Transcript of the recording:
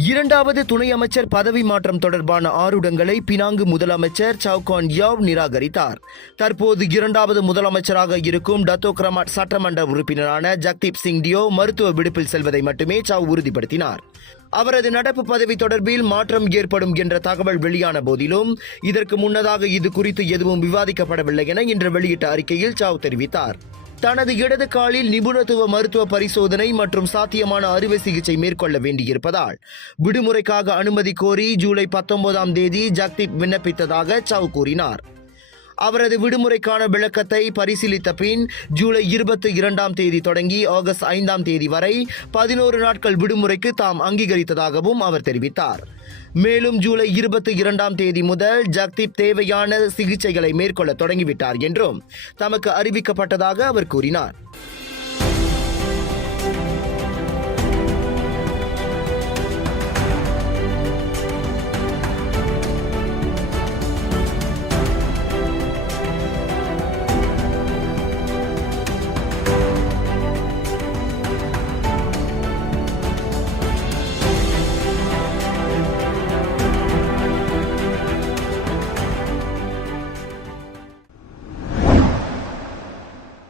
இரண்டாவது துணை அமைச்சர் பதவி மாற்றம் தொடர்பான ஆருடங்களை பினாங்கு முதலமைச்சர் சவ் கான் யாவ் நிராகரித்தார். தற்போது இரண்டாவது முதலமைச்சராக இருக்கும் டத்தோ கிரமாட் சட்டமன்ற உறுப்பினரான ஜக்தீப் சிங் டியோ மருத்துவ விடுப்பில் செல்வதை மட்டுமே சவ் உறுதிப்படுத்தினார். அவரது நடப்பு பதவி தொடர்பில் மாற்றம் ஏற்படும் என்ற தகவல் வெளியான போதிலும் இதற்கு முன்னதாக இது குறித்து எதுவும் விவாதிக்கப்படவில்லை என இன்று வெளியிட்ட அறிக்கையில் சவ் தெரிவித்தார். தனது இடது காலில் நிபுணத்துவ மருத்துவ பரிசோதனை மற்றும் சாத்தியமான அறுவை சிகிச்சை மேற்கொள்ள வேண்டியிருப்பதால் விடுமுறைக்காக அனுமதி கோரி ஜூலை 19ஆம் தேதி ஜக்தீப் விண்ணப்பித்ததாக சவ் கூறினார். அவரது விடுமுறைக்கான விளக்கத்தை பரிசீலித்த பின் ஜூலை 22ஆம் தேதி தொடங்கி ஆகஸ்ட் 5ஆம் தேதி வரை 11 நாட்கள் விடுமுறைக்கு தாம் அங்கீகரித்ததாகவும் அவர் தெரிவித்தார். மேலும் ஜூலை 22ஆம் தேதி முதல் ஜக்தீப் தேவையான சிகிச்சைகளை மேற்கொள்ள தொடங்கிவிட்டார் என்றும் தமக்கு அறிவிக்கப்பட்டதாக அவர் கூறினார்.